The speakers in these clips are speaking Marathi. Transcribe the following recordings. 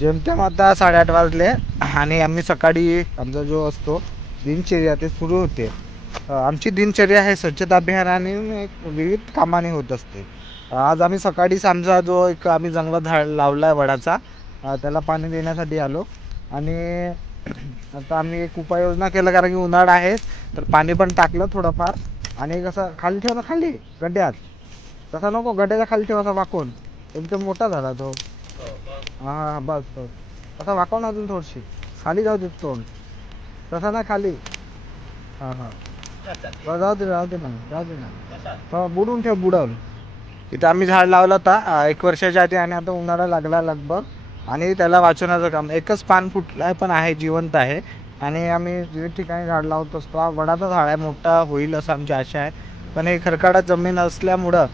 जेमतेम आता 8:30 वाजले आणि आम्ही सकाळी आमचा जो असतो दिनचर्या ते सुरू होते. आमची दिनचर्या हे स्वच्छता अभियान आणि एक विविध कामाने होत असते. आज आम्ही सकाळीच आमचा जो एक आम्ही जंगलात झाड लावला आहे वडाचा, त्याला पाणी देण्यासाठी आलो. आणि आता आम्ही एक उपाययोजना केलं, कारण की उन्हाळा आहे तर पाणी पण टाकलं थोडंफार. आणि कसं खाली ठेव ना, खाली गड्ड्यात तसा नको, गड्ड्याच्या खाली ठेव असा वाकून, एकदम मोठा झाला तो. हां बस बस, असा वाकव ना अजून थोडीशी, खाली जाऊ दे तोंड, तसा ना खाली. हां हां बरं, जाऊ दे राहू दे ना, जाऊ दे ना, हो बुडून ठेव, बुडवून. इथं आम्ही झाड लावलं होता 1 वर्षाच्या आधी, आणि आता उन्हाळा लागला लगभग, आणि त्याला वाचवण्याचं काम. एकच पान फुटलं आहे पण आहे, जिवंत आहे. आणि आम्ही विविध ठिकाणी झाड लावत असतो. हा वडाचा झाड आहे, मोठा होईल असं आमची आशा आहे. पण हे खडकाळात जमीन असल्यामुळं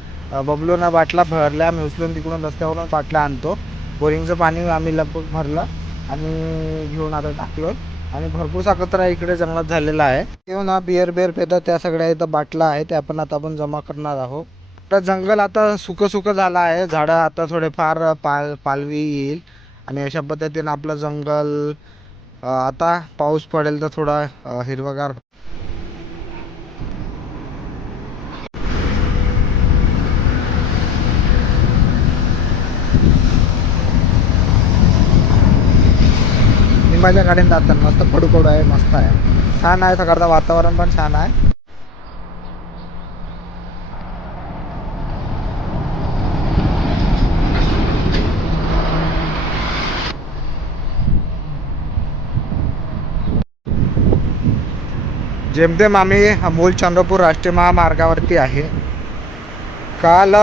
बबलून बाटला भरल्या, आम्ही उचलून तिकडून रस्त्यावरून बाटल्या आणतो. बोरिंगचं पाणी आम्ही लगभग भरलं आणि घेऊन आता टाकलो. आणि भरपूरसा कचरा इकडे जंगलात झालेला आहे. घेऊन हा बिअर पेतात त्या सगळ्या इथं बाटला आहे, त्या पण आता आपण जमा करणार आहोत. तर जंगल आता सुकं झालं आहे, झाडं आता थोडेफार पालवी येईल. आणि अशा पद्धतीनं आपलं जंगल आता पाऊस पडेल तर थोडा हिरवगार. लिंबाच्या गाडीने जातात, मस्त कडू आहे, मस्त आहे, छान आहे. सकाळचं वातावरण पण छान आहे. जेमतेम आम्ही मूल चंद्रपूर राष्ट्रीय महामार्गावरती आहे. काल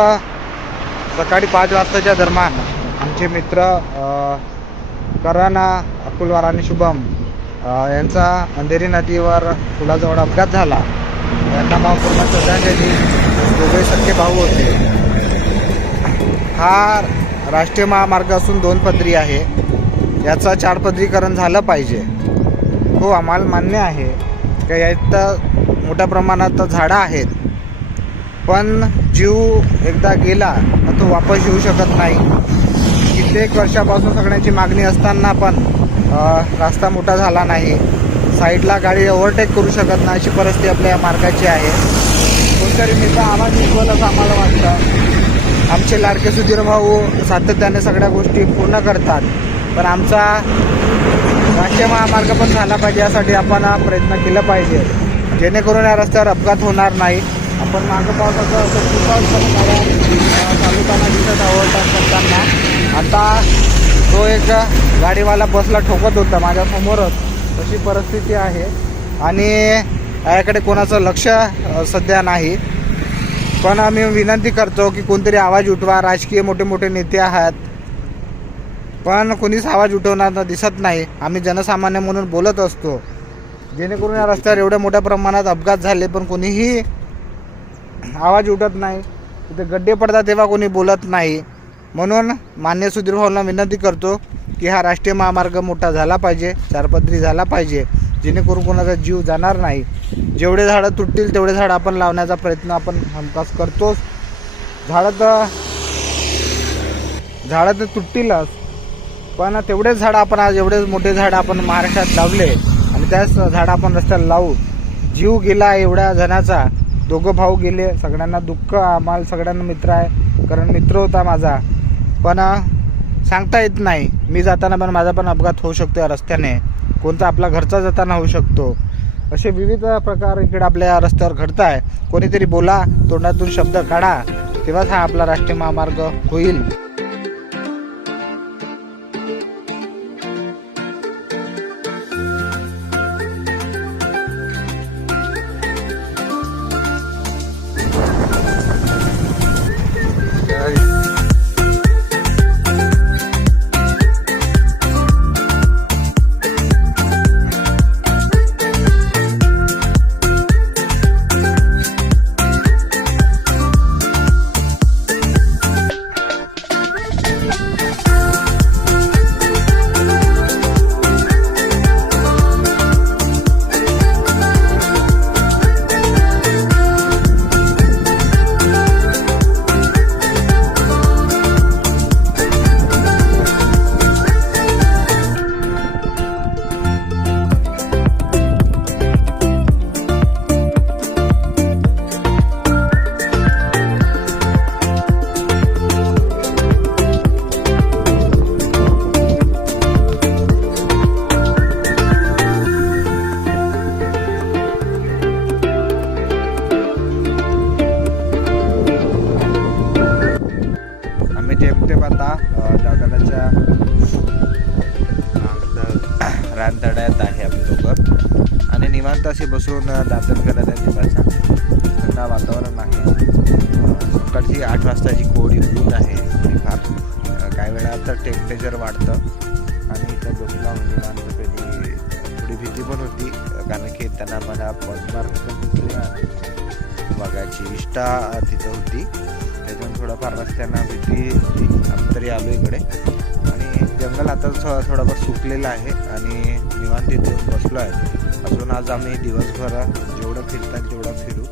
सकाळी 5 वाजताच्या दरम्यान आमचे मित्र करण, अकुलवार आणि शुभम यांचा अंधेरी नदीवर पुलाजवळ अपघात झाला. यांना पूर्ण श्रद्धांजली. दोघे सख्खे भाऊ होते. हा राष्ट्रीय महामार्ग असून 2 पदरी आहे, याचं 4 पदरीकरण झालं पाहिजे. हो, आम्हाला मान्य आहे का यात मोठ्या प्रमाणात झाडं आहेत, पण जीव एकदा गेला तर तो वापस येऊ शकत नाही. कित्येक वर्षापासून सगळ्यांची मागणी असताना पण रस्ता मोठा झाला नाही, साईडला गाडी ओव्हरटेक करू शकत नाही, अशी परिस्थिती आपल्या या मार्गाची आहे. कोणतरी मित्र आवाज उठवलं असं आम्हाला वाटतं. आमचे लाडके सुधीर भाऊ सातत्याने सगळ्या गोष्टी पूर्ण करतात, पण आमचा राष्ट्रीय महामार्ग पण झाला पाहिजे, यासाठी आपण प्रयत्न केला पाहिजे, जेणेकरून या रस्त्यावर अपघात होणार नाही. आपण मागं पावसाचं चालवताना दिसत ओव्हरटेक करताना. आता तो एक गाडीवाला बसला ठोकत होता माझ्यासमोरच, तशी परिस्थिती आहे. आणि याकडे कोणाचं लक्ष सध्या नाही. पण आम्ही विनंती करतो की कोणतरी आवाज उठवा. राजकीय मोठे नेते आहात, पण कोणीच आवाज उठवणार दिसत नाही. आम्ही जनसामान्य म्हणून बोलत असतो, जेणेकरून या रस्त्यावर एवढ्या मोठ्या प्रमाणात अपघात झाले पण कोणीही आवाज उठत नाही. तिथे गड्डे पडतात तेव्हा कोणी बोलत नाही. म्हणून मान्य सुधीर भाऊंना विनंती करतो की हा राष्ट्रीय महामार्ग मोठा झाला पाहिजे, 4 पदरी झाला पाहिजे, जेणेकरून कोणाचा जीव जाणार नाही. जेवढे झाडं तुटतील तेवढे झाडं आपण लावण्याचा प्रयत्न आपण हमखास करतोच. झाडं तर तुटतीलच, पण तेवढेच झाडं आपण आज एवढे मोठे झाडं आपण महाराष्ट्रात लावले आणि त्याच झाडं आपण रस्त्याला लावू. जीव गेला एवढ्या जणाचा, 2 भाऊ गेले, सगळ्यांना दुःख. आम्हाला सगळ्यांना मित्र आहे, कारण मित्र होता माझा, पण सांगता येत नाही. मी जाताना पण माझा पण अपघात होऊ शकतो या रस्त्याने, कोणता आपला घरचा जाताना होऊ शकतो. असे विविध प्रकार इकडे आपल्या रस्त्यावर घडत आहे. कोणीतरी बोला, तोंडातून शब्द काढा, तेव्हाच हा आपला राष्ट्रीय महामार्ग होईल. बघते आता जागराच्या रानतड्यात आहे आम्ही दोघं आणि निवांत असे बसून दातन करत आहे दिवसाचा. थंड वातावरण आहे. सकाळची 8 वाजताची कोवळी ऊन आहे. फार काही वेळा तर टेम्परेचर वाढतं आणि इथं बसला निवांत कधी थोडी भीती पण होती कारण की त्यांना मला पॉजमार्क पण दिसले आणि बघायची इष्टा तिथं होती. त्याच्यामुळे थोडंफार रस्त्यांना भीती होती. आम्ही तरी आलो इकडे आणि जंगल आता थोडंफार सुकलेलं आहे आणि निवांत इथे बसलो आहे. अजून आज आम्ही दिवसभर जेवढं फिरतात तेवढं फिरू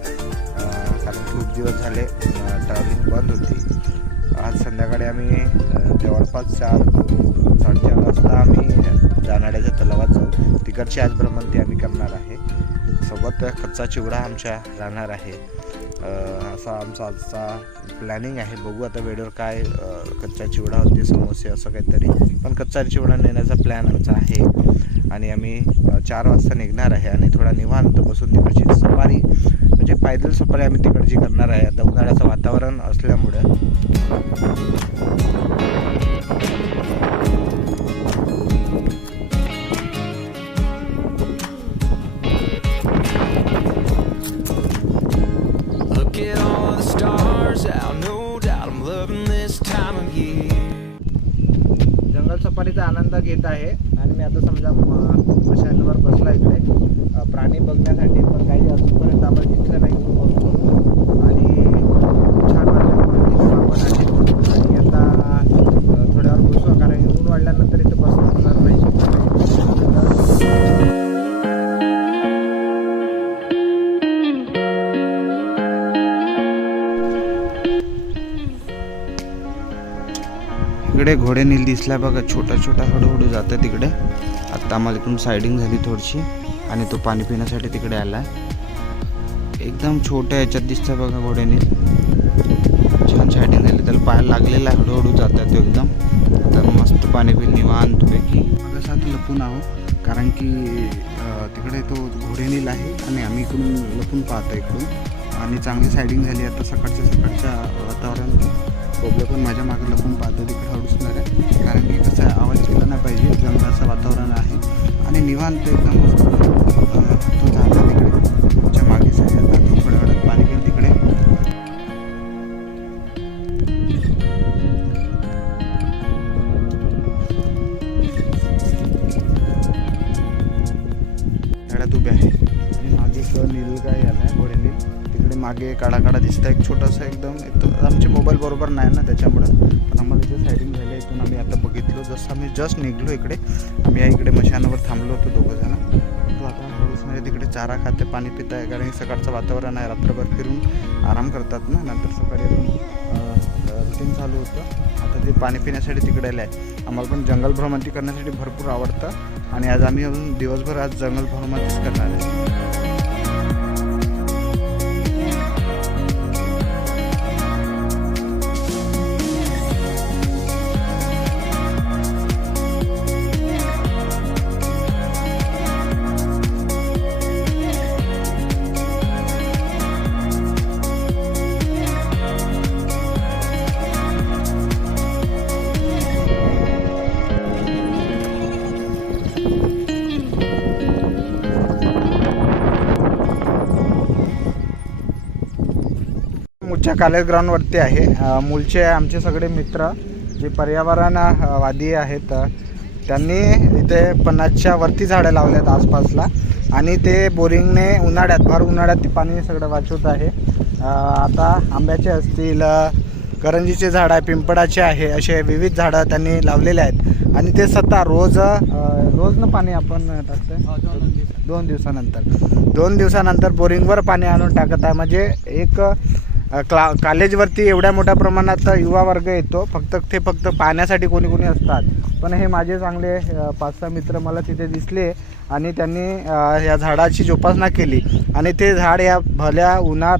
कारण खूप दिवस झाले ट्रॅव्हलिंग बंद होती. आज संध्याकाळी आम्ही जवळपास 4-4:30 वाजता आम्ही जानाड्याच्या तलावात जाऊ. तिकडची आज भ्रमंती आम्ही करणार आहे. सोबत कच्चा चिवडा आमच्या राहणार आहे. असा आमचा आजचा प्लॅनिंग आहे. बघू आता वेळेवर काय कच्चा चिवडा होते समोसे असं काहीतरी पण कच्चा चिवडा नेण्याचा प्लॅन आमचा आहे आणि आम्ही 4 वाजता निघणार आहे आणि थोडा निवांत बसून तिकडची सफारी म्हणजे पैदल सफारी आम्ही तिकडची करणार आहे. आता उन्हाळ्याचं वातावरण असल्यामुळे जंगल सफारीचा आनंद घेत आहे आणि मी आता समजा मशांवर बसला इकडे प्राणी बघण्यासाठी पण काही अजूनपर्यंत आम्हाला दिसलं नाही आणि छान वाटलं आणि आता थोड्यावर बसू कारण ऊन वाढल्यानंतर इथे बसणं होणार नाही. इकडे घोडे नील दिसला बघा. छोटा छोटा हळूहळू जातं तिकडे. आत्ता आम्हाला इकडून सायडिंग झाली थोडीशी आणि तो पाणी पिण्यासाठी तिकडे आला आहे. एकदम छोट्या याच्यात दिसतं बघा घोडे नील. छान सायडिंग झाली. त्याला पायाला लागलेला आहे. हळूहळू जातात तो एकदम. तर मस्त पाणी पिल निवांतपैकी. कसं आता लपून आहोत कारण की तिकडे तो घोडे नील आहे आणि आम्ही इकडून लपून पाहतो इकडून आणि चांगली सायडिंग झाली. आता सकाळच्या वातावरण बघलं पण माझ्या मागे लपून पाहतो तिकडे हळूचणार आहे कारण की कसं आहे आवाज केला नाही पाहिजे. जंगलाचं वातावरण आहे आणि निवांत एकदम मस्त तो जाता तिकडे तुमच्या मागेच आहे. आता तो थोड्या वेळात पाणी पिल तिकडे. खेड्यात उभे आहे आणि मागे एक नीलगाय आला आहे. घोडे नील तिकडे मागे काढा दिसतं एक छोटंसं एकदम. आमचे मोबाईल बरोबर नाही ना त्याच्यामुळं पण आम्हाला इथे सायडिंग झालं. इथून आम्ही आता बघितलो जसं आम्ही जस्ट निघलो इकडे. आम्ही या इकडे मशानावर थांबलो होतो दोघंजण. तो आता हळूच म्हणजे तिकडे चारा खाते पाणी पित आहे कारण सकाळचं वातावरण आहे. रात्रभर फिरून आराम करतात ना. नंतर सकाळी अजून रुटीन चालू होतं. आता ते पाणी पिण्यासाठी तिकडे आलं आहे. आम्हाला पण जंगल भ्रमंती करण्यासाठी भरपूर आवडतं आणि आज आम्ही अजून दिवसभर आज जंगल भ्रमंतीच करणार आहे. कॉलेज ग्राउंडवरती आहे. मूळचे आमचे सगळे मित्र जे पर्यावरणवादी आहेत त्यांनी इथे 50च्या वरती झाडं लावल्यात आसपासला आणि ते बोरिंगने भर उन्हाळ्यात ते पाणी सगळं वाचवत आहे. आता आंब्याचे असतील, करंजीचे झाडं आहे, पिंपळाचे आहे, असे विविध झाडं त्यांनी लावलेले आहेत आणि ते स्वतः रोजनं पाणी आपण टाकतोय 2 दिवसानंतर बोरिंगवर पाणी आणून टाकत आहे. म्हणजे एक कॉलेजवरती एवढ्या मोठ्या प्रमाणात युवा वर्ग येतो फक्त पाहण्यासाठी कोणी असतात. पण हे माझे चांगले 5-6 मित्र मला तिथे दिसले आणि त्यांनी या झाडाची जोपासना केली आणि ते झाड या भल्या उन्हात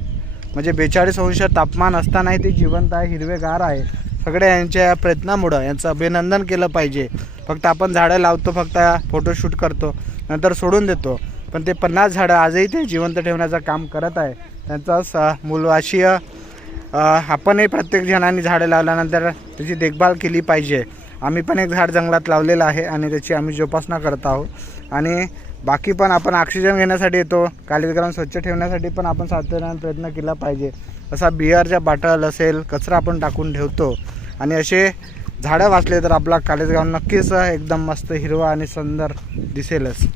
म्हणजे 42 अंश तापमान असतानाही ते जिवंत आहे, हिरवेगार आहे. सगळ्या यांच्या प्रयत्नामुळं यांचं अभिनंदन केलं पाहिजे. फक्त आपण झाडं लावतो, फक्त फोटोशूट करतो, नंतर सोडून देतो. पण ते 50 झाडं आजही ते जिवंत ठेवण्याचं काम करत आहे. त्यांचा मूलवासीय आपणही प्रत्येक जणांनी झाडं लावल्यानंतर त्याची देखभाल केली पाहिजे. आम्ही पण एक झाड जंगलात लावलेलं आहे आणि त्याची आम्ही जोपासना करत आहोत. आणि बाकी पण आपण ऑक्सिजन घेण्यासाठी येतो, कालीज ग्राउंड स्वच्छ ठेवण्यासाठी पण आपण सातत्याने प्रयत्न केला पाहिजे. असा बिअरच्या बाटल असेल कचरा आपण टाकून ठेवतो आणि असे झाडं वाचले तर आपला कालीज ग्राउंड नक्कीच एकदम मस्त हिरवा आणि सुंदर दिसेलच.